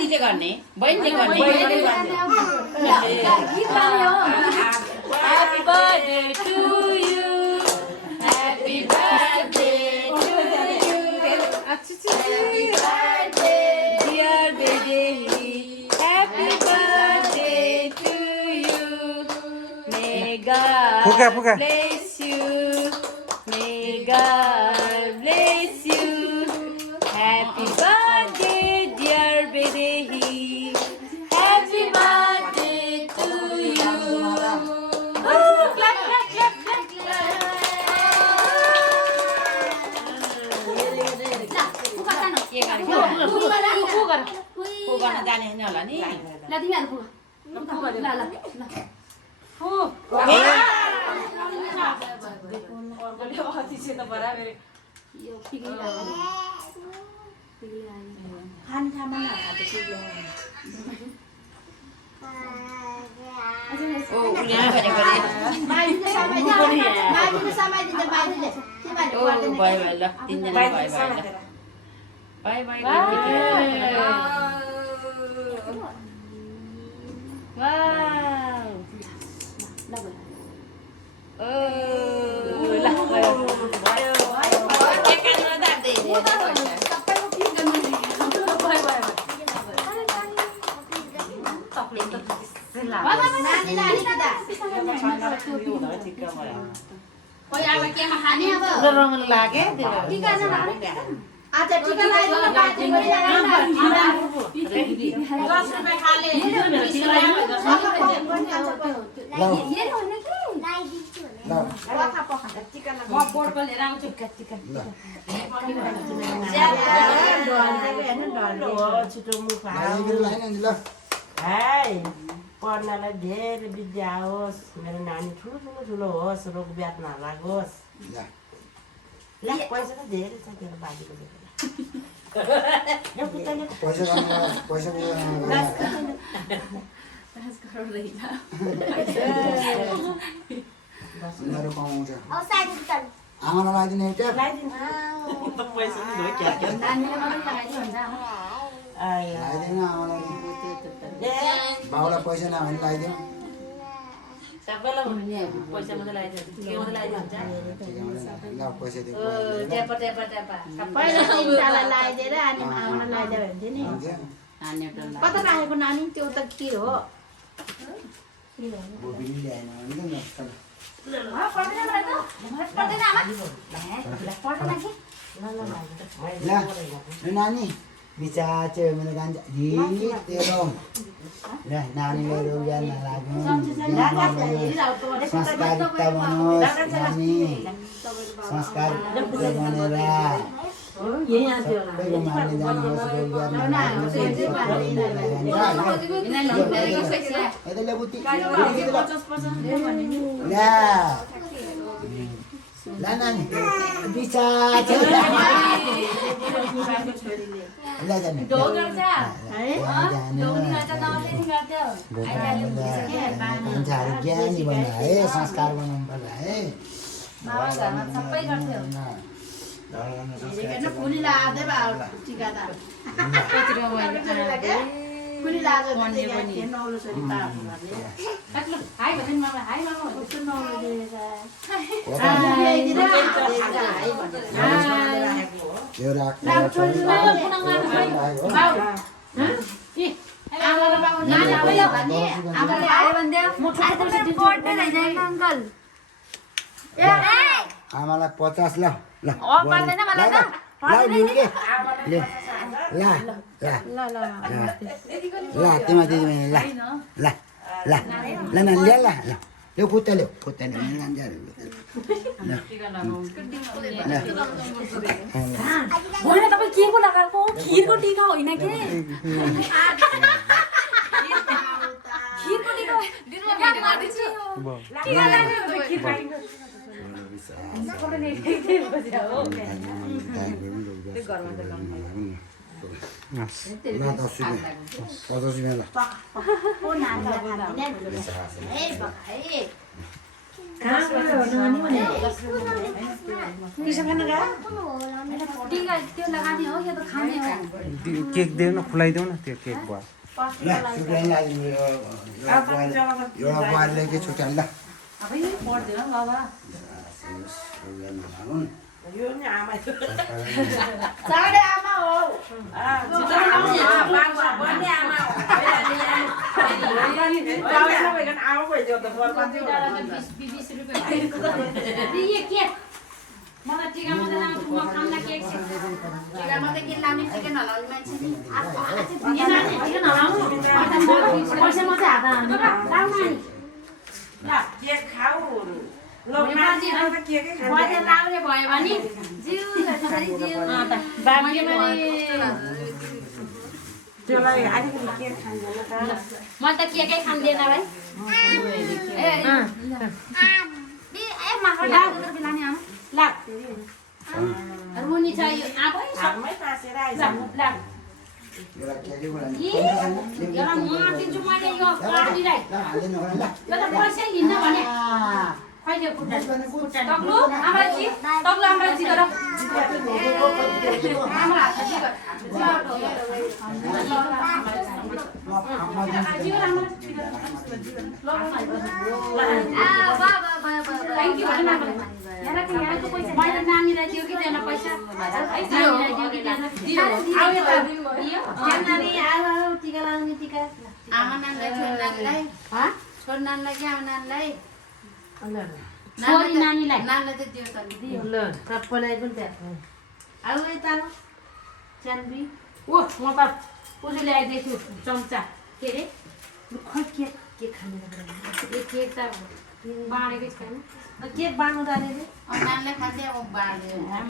दिदीले गर्ने बहिनीले गर्ने Happy birthday to you. Happy birthday to you. Happy birthday, dear baby. Happy birthday to you. May God bless you. May God bless you. Happy birthday, dear baby. Happy birthday to you. Oh, clap, clap, clap, clap, clap. को गर्न जाने होइन होला नि ल तिमीहरु Bye bye. Wow. अच्छा टीका लगाइदिनु बाटी पनि लगाउनु पढ्नलाई धेरै विद्या होस् मेरो नानी ठुलो होस् रोग व्याध नलागोस् ल पैसा त धेरै छ तेरो बाजीको आमालाई लगाइदिने एउटा लगाइदिनु आमालाई बाउलाई पैसा नभए पनि लगाइदिउँ सबैलाई हुने पैसा मात्रै लगाइदिन्छ के मात्रै लगाइदिन्छ ल पैसा दिउँ ट्यापा ट्यापा ट्यापा पहिला तिनटालाई लगाइदिएर अनि आमालाई लगाइदियो भने नि कता राखेको नानी त्यो त के हो बोबिनी ल्याएन भने त ल नानी बिचार चाहिँ मेरो गान्छ तेरो ल नानीले रोग नलाग्नु संस्कारिता बनोस् नानी संस्कारिता बनेर सबैको मार्ने जानुहोस् रोग ल नानी बिचार मान्छेहरू ज्ञानी बन्दा है संस्कार बनाउनु पर्ला है फुली लाग्दै भयो टिका त फुली लाग्यो नौलो छोरी पार्नु आमालाई 50 ल ल ल तिमी दिदी ल ल ल ल ल ल ल ल्याउ खुट्टा ल्याउ खुट्टा ल्याउ मेरो गान्जा होइन तपाईँ के को लगाएको खिरको टिका होइन के खिरको टिका याद गरिदिन्छु टिका लाग्ने हो खिर खाइन्छ टिका त्यो लगाने हो या त खाने हो केक देऊ न खुलाइदेऊ न त्यो केक भयो एउटा बुहारीले के छुट्याउनु ल यो नि आमा चाँडै आमा हो मलाई टिका मात्रै लाउँछु म खाम्ला केक टिका मात्रै किन लाउने चिकन हलाउने मान्छे नि चिकन हलाउनु पैसा मात्रै हात हाल्नु लाउनु ल केक खाऊ पैसा लाउने भयो भने जिउ त्यसलाई अलिकति केक खाँदैन त म त केकै खाँदैन भाइ रुनी छ यो आबै घरमै तासेर आइज एउटा केरी बनाउनु एउटा म दिन्छु मैले यो काटिलाई ल हाल्दैन होला ल यो त पैसै लिन्न भने कहिले खुट्टा तग्लु आमाजी तग्लु आमाजी गर आमा हात गर थ्याङ्क यू मैले नानीलाई दियो कि दिएन पैसा नानीलाई दियो कि दिएन टिका लाउने टिका आमा नानीलाई छोड नानीलाई कि आमा नानीलाई छोरी नानीलाई नानीलाई त दियो त दियो ल सबैलाई पनि त्यहाँ आऊ यता च्यान्बी ओ म त पुजो ल्याइदिएको छु चम्चा के अरे खै के खाने यो केक त बाँडेकै छैन के बाँड्नु जाने रे नानीलाई खाँदै अब बाँड्यो